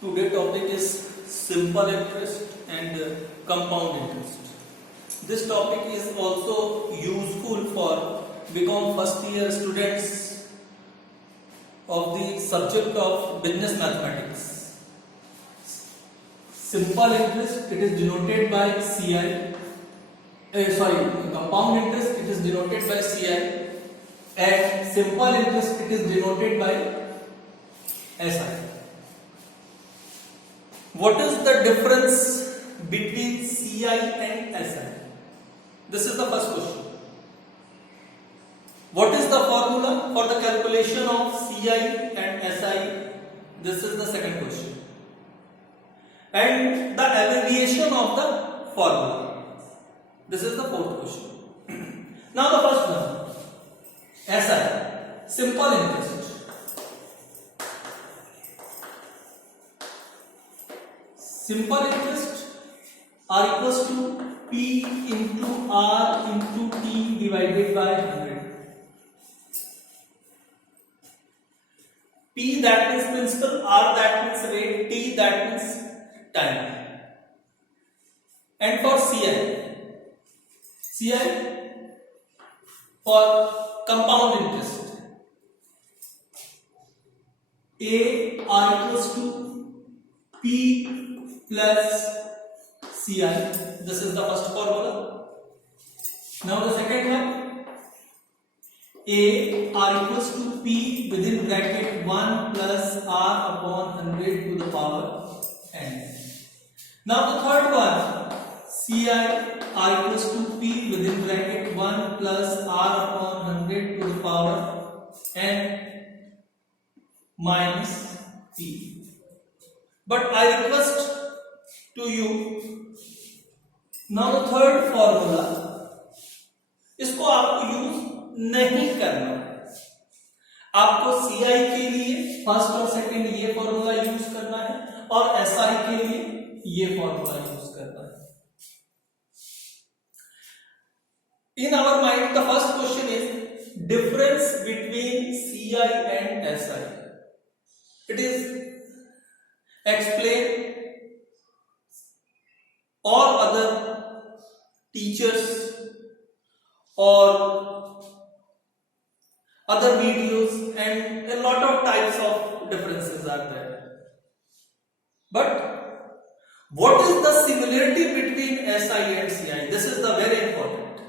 Today topic is simple interest and compound interest. This topic is also useful for become first year students of the subject of business mathematics. Simple interest, it is denoted by CI. Compound interest, it is denoted by CI, and simple interest, it is denoted by SI. What is the difference between CI and SI? This is the first question. What is the formula for the calculation of CI and SI? This is the second question. And the abbreviation of the formula. This is the fourth question. Now the first one, SI, simple interest. Simple interest are equals to P into R into T divided by 100. P that means principal, R that means rate, T that means time. And for CI for compound interest, A R equals to P plus CI. This is the first formula. Now the second one, A R equals to P within bracket 1 plus R upon 100 to the power n. Now the third one, CI R equals to P within bracket 1 plus R upon 100 to the power n minus P. But I request to you, now the third formula, इसको आपको use नहीं करना है. आपको CI के लिए first और second ये फॉर्मूला यूज करना है और SI के लिए ये फॉर्मूला यूज करना है. In our mind, the first question is difference between CI and SI. It is explained or other teachers or other videos, and a lot of types of differences are there. But what is the similarity between SI and CI? This is the very important.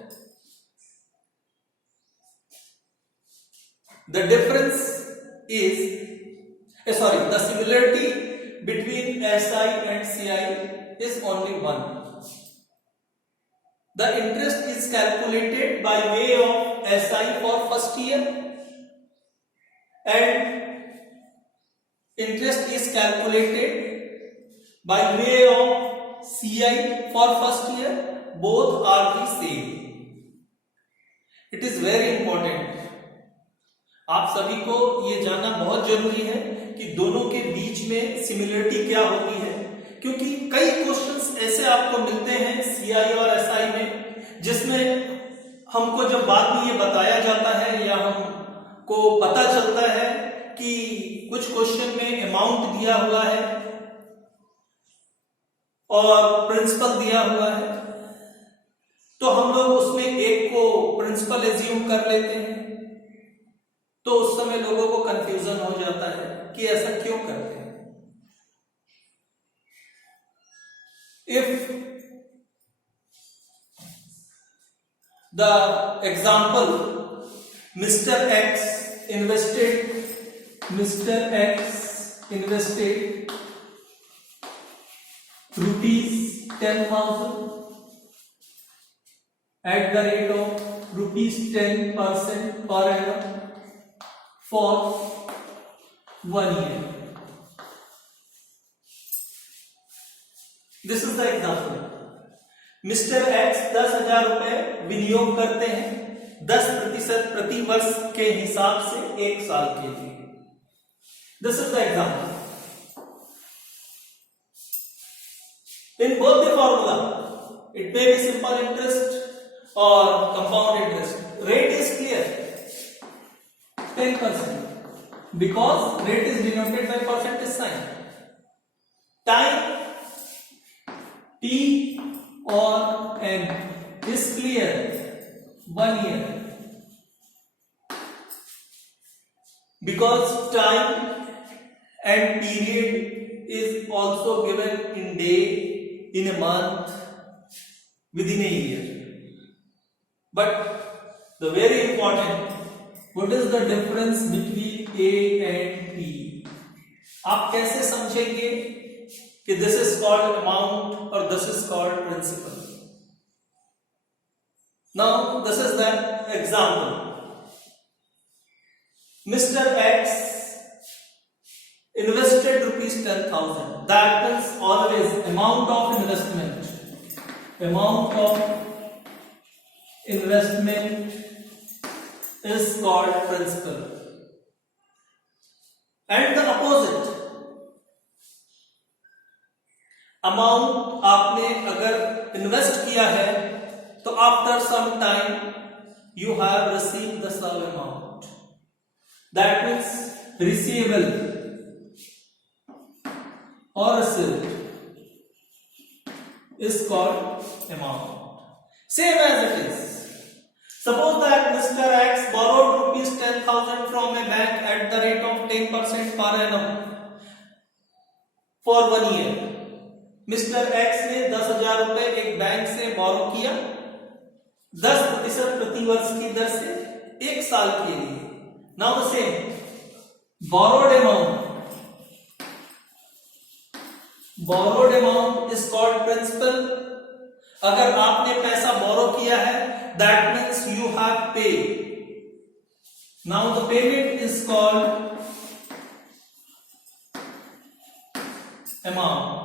The difference is, the similarity between SI and CI is only one. The interest is calculated by way of SI for first year and interest is calculated by way of CI for first year. Both are the same. It is very important. आप सभी को ये जानना बहुत जरूरी है कि दोनों के बीच में सिमिलरिटी क्या होती है, क्योंकि कई क्वेश्चंस ऐसे आपको मिलते हैं CI और SI में जिसमें हमको जब बाद में ये बताया जाता है या हमको पता चलता है कि कुछ क्वेश्चन में अमाउंट दिया हुआ है और प्रिंसिपल दिया हुआ है, तो हम लोग उसमें एक को प्रिंसिपल एज्यूम कर लेते हैं, तो उस समय लोगों को कंफ्यूजन हो जाता है कि ऐसा क्यों करते हैं. If the example, Mr. X invested rupees 10,000 at the rate of rupees 10% per annum for 1 year. This is the example. Mr. X 10,000 रुपए विनियोग करते हैं 10% प्रति वर्ष के हिसाब से 1 साल के लिए. This is the example. In both the formula, it may be simple interest or compound interest. Rate is clear, 10%. because rate is denoted by percentage sign. time t or n is clear, 1 year, because time and period is also given in day, in a month, within a year. But the very important, what is the difference between A and P? आप कैसे समझेंगे कि this is called amount or this is called principal? Now this is the example. Mr. X invested rupees 10,000. That means always amount of investment. Amount of investment is called principal. And the opposite. Amount आपने अगर invest किया है तो after some time you have received the sum amount. That means receivable or receipt is called amount. Same as it is. Suppose that Mr. X borrowed rupees 10,000 from a bank at the rate of 10% per annum for 1 year. Mr. X ने 10,000 रुपए एक bank से बोरो किया 10% प्रति वर्ष की दर से 1 साल के लिए. Now the same borrowed amount is called principal. अगर आपने पैसा बोरो किया है, that means you have paid. Now the payment is called amount.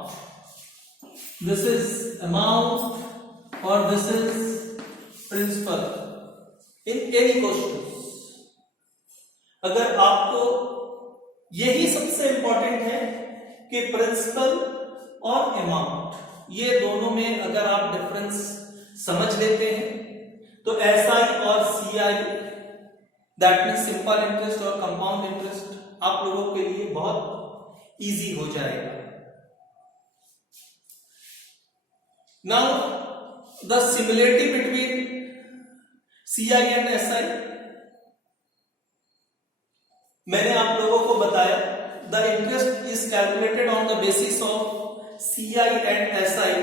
This is amount or this is principal in any questions. अगर आपको यही सबसे इंपॉर्टेंट है कि प्रिंसिपल और अमाउंट ये दोनों में अगर आप डिफरेंस समझ लेते हैं तो एसआई और CI, that means simple interest और कंपाउंड इंटरेस्ट, आप लोगों के लिए बहुत इजी हो जाएगा. Now the similarity between CI and SI, मैंने आप लोगों को बताया the interest is calculated on the basis of CI and SI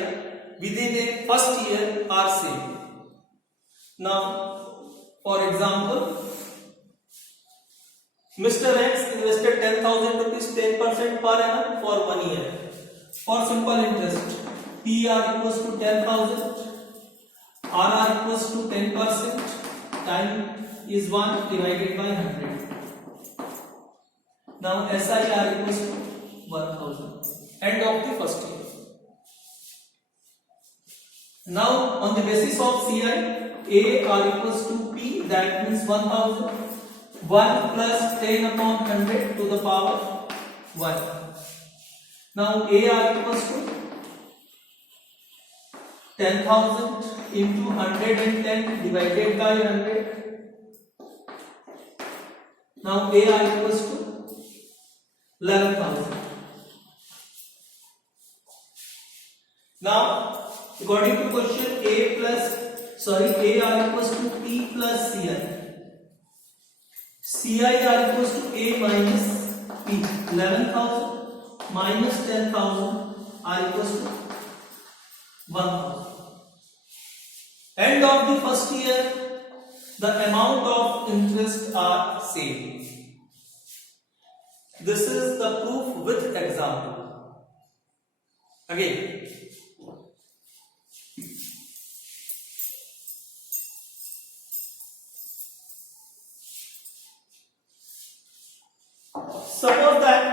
within a first year are same. Now for example, Mr. X invested 10,000 rupees 10% per annum for 1 year. For simple interest, PR equals to 10,000, RR equals to 10%, time is 1 divided by 100. Now SIR equals to 1,000. End of the first year. Now on the basis of CI, AR equals to P, that means 1,000. 1 plus 10 upon 100 to the power 1. Now AR equals to 10,000 into 110 divided by 100. Now AR equals to 11,000. Now according to question AR equals to P plus CI. CIR equals to A minus P. 11,000 minus 10,000 R equals to 1,000. End of the first year, the amount of interest are same. This is the proof with example. Again, suppose that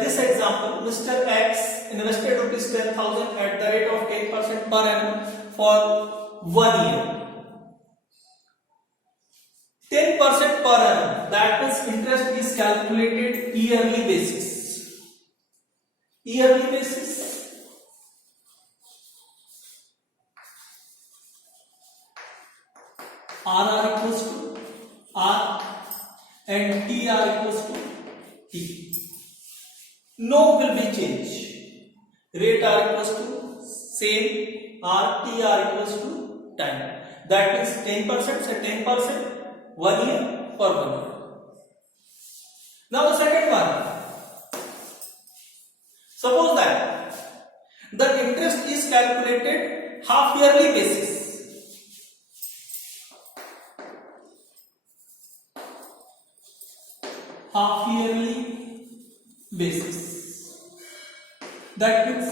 this example, Mr. X invested rupees 10,000 at the rate of 10% per annum for 1 year. 10% per annum, that means interest is calculated yearly basis. Yearly basis. RR equals to R and TR equals to T. no will be change. Rate are equals to same, r t are equals to time. That means 10% से 10% 1 year for 1 year. Now the second one. Suppose that the interest is calculated half yearly basis. Half yearly basis. That means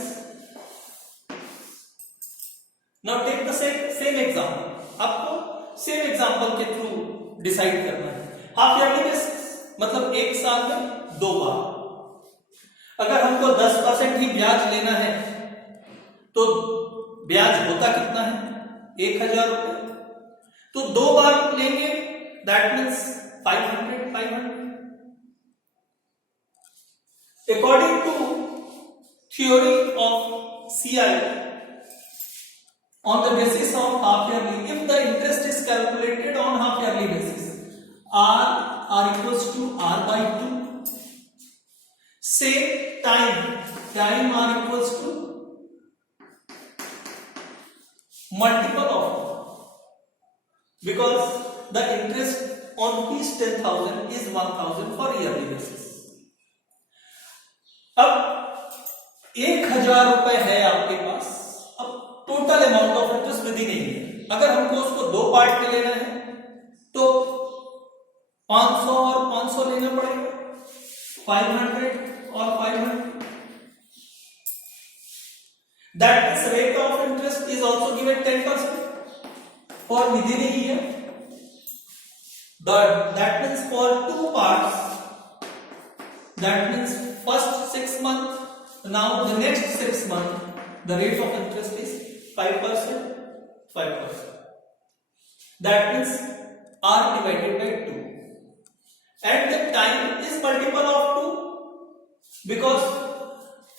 now take the same example. आपको same example के through decide करना है. Half yearly basis मतलब एक साल में 2 बार. अगर हमको 10% ही ब्याज लेना है तो ब्याज होता कितना है? 1000 रुपए. तो 2 बार लेंगे, that means 500. According to theory of CI, on the basis of half yearly, if the interest is calculated on half yearly basis, r equals to r by 2. Say time r equals to multiple of, because the interest on rupees 10,000 is 1,000 for yearly basis. अब 1000 रुपए है आपके पास. अब total amount of interest विधि नहीं है. अगर हमको उसको 2 पार्ट में लेना है तो 500 और 500 लेना पड़ेगा, 500 और 500. That means rate of interest is also given 10% for विधि नहीं है. That means for 2 parts, that means first 6 months, now the next 6 months the rate of interest is 5%. That means r divided by 2, and the time is multiple of 2, because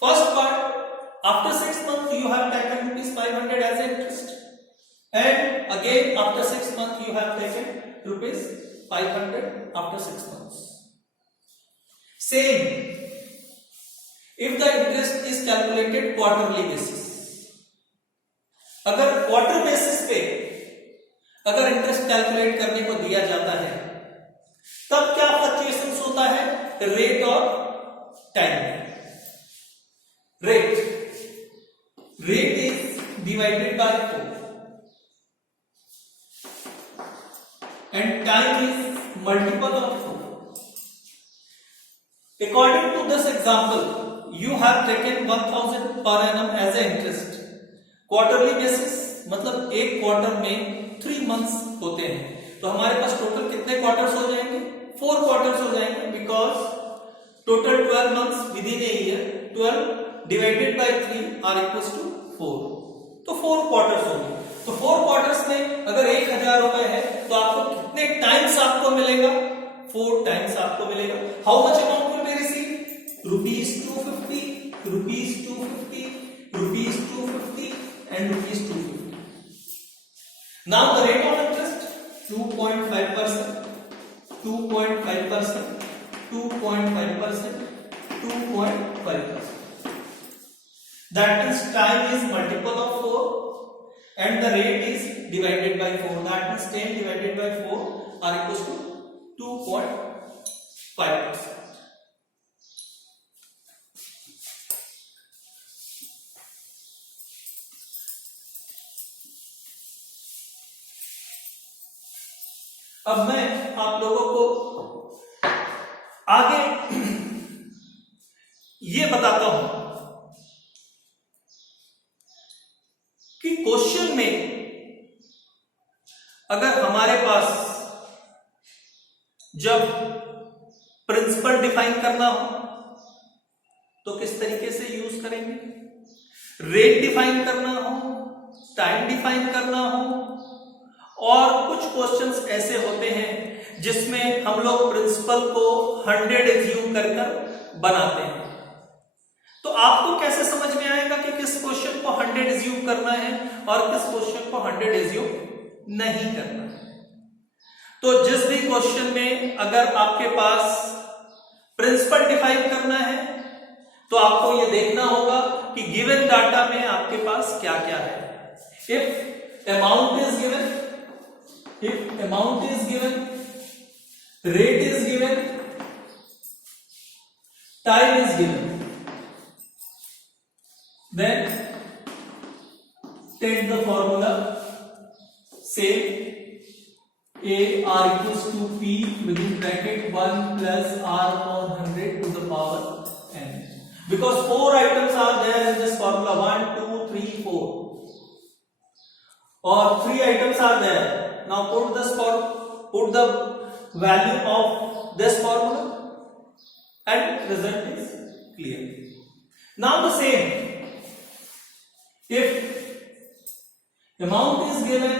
first part after 6 months you have taken rupees 500 as interest, and again after 6 months you have taken rupees 500 after 6 months. Same, if the interest is calculated quarterly basis, अगर quarter basis पे अगर interest calculate करने को दिया जाता है तब क्या फ्लक्चुएशंस होता है? रेट और time. Rate is divided by 4 and time is multiple of 4. According to this example, you have taken 1000 per annum as a interest. Quarterly basis मतलब एक क्वार्टर में 3 मंथ्स होते हैं, तो हमारे पास टोटल कितने क्वार्टर्स हो जाएंगे? 4 क्वार्टर्स हो जाएंगे, बिकॉज टोटल 12 मंथ्स विधि नहीं है. 12 divided by 3 are equals to 4, तो 4 क्वार्टर्स होंगे. तो 4 क्वार्टर्स में अगर 1000 रुपए है तो आपको कितने टाइम्स आपको मिलेगा? 4 टाइम्स आपको मिलेगा. How much amount will be receive? Rupees 250, rupees 250, rupees 250 and rupees 250. Now the rate of interest 2.5%, 2.5%, 2.5%, 2.5%. That means time is multiple of 4 and the rate is divided by 4. That means 10 divided by 4 are equals to 2.5%. अब मैं आप लोगों को आगे ये बताता हूं कि क्वेश्चन में अगर हमारे पास जब प्रिंसिपल डिफाइन करना हो तो किस तरीके से यूज करेंगे, रेट डिफाइन करना हो, टाइम डिफाइन करना हो, और कुछ क्वेश्चंस ऐसे होते हैं जिसमें हम लोग प्रिंसिपल को 100 एज्यूम कर बनाते हैं. तो आपको कैसे समझ में आएगा कि किस क्वेश्चन को 100 एज्यूम करना है और किस क्वेश्चन को 100 एज्यूम नहीं करना है? तो जिस भी क्वेश्चन में अगर आपके पास प्रिंसिपल डिफाइन करना है तो आपको ये देखना होगा कि गिवन डाटा में आपके पास क्या क्या है। If amount is given, rate is given, time is given, then take the formula, say a r equals to p within bracket 1 plus r upon 100 to the power n, because 4 items are there in this formula, 1 2 3 4, or 3 items are there. Now put the value of this formula and result is clear. Now the same, if amount is given,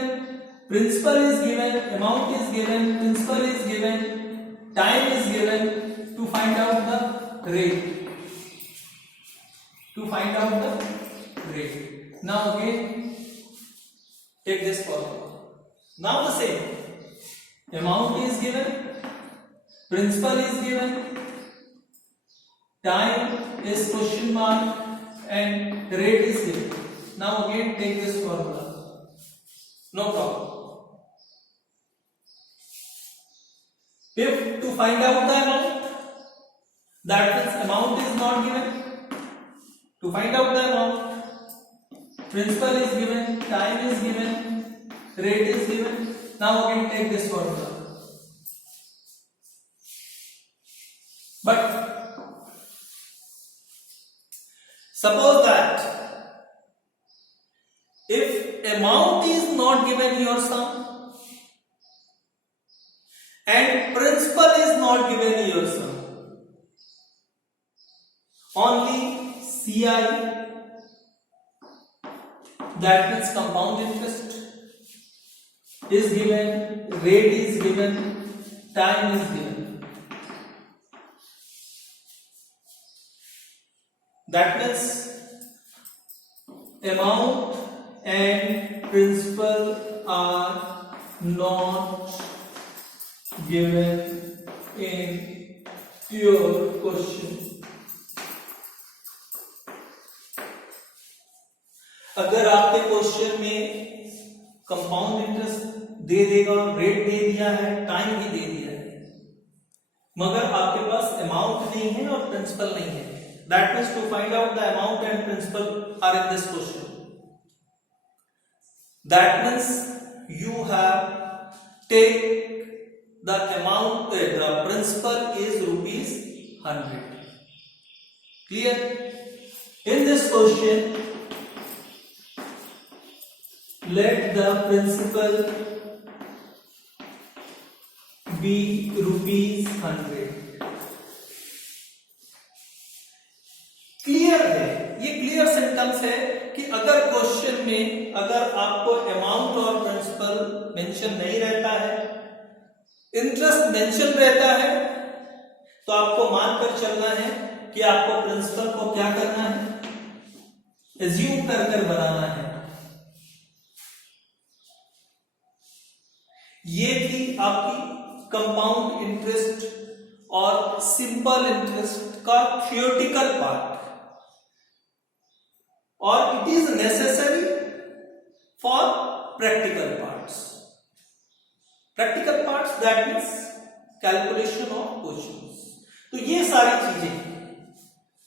principal is given, amount is given, principal is given, time is given, to find out the rate. Now again take this formula. Now the same, amount is given, principal is given, time is question mark, and rate is given. Now again take this formula, no problem. If to find out the amount, that means amount is not given, to find out the amount, principal is given, time is given, rate is given. Now again take this formula. But suppose that if amount is not given your sum and principal is not given your sum, only CI, that means compound interest, is given, rate is given, time is given. That means amount and principal are not given in your question. अगर आपके question में compound interest दे देगा, rate दे दिया है, time भी दे दिया है, मगर आपके पास अमाउंट नहीं है और प्रिंसिपल नहीं है, that means to find out the amount and principal are in this question. That means you have take the amount, the principal is rupees 100. Clear? In this question, let the principal be rupees 100. Clear है, ये clear sentence है कि अगर question में अगर आपको amount और principal mention नहीं रहता है, इंटरेस्ट मेंशन रहता है, तो आपको मानकर चलना है कि आपको प्रिंसिपल को क्या करना है, एज्यूम कर बनाना है। ये थी आपकी कंपाउंड इंटरेस्ट और सिंपल इंटरेस्ट का थियोरेटिकल पार्ट, और it is necessary for practical parts. Practical parts that means calculation of questions. तो ये सारी चीजें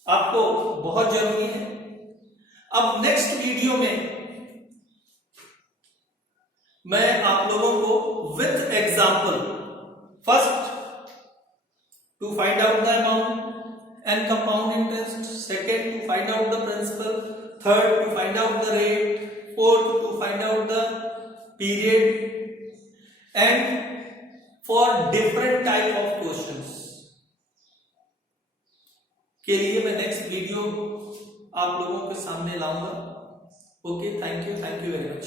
आपको बहुत जरूरी है। अब नेक्स्ट वीडियो में मैं आप लोगों को with example, first to find out the amount and compound interest, second to find out the principal, third to find out the rate, fourth to find out the period, and for different type of questions के लिए मैं next video आप लोगों के सामने लाऊंगा। Okay, thank you very much.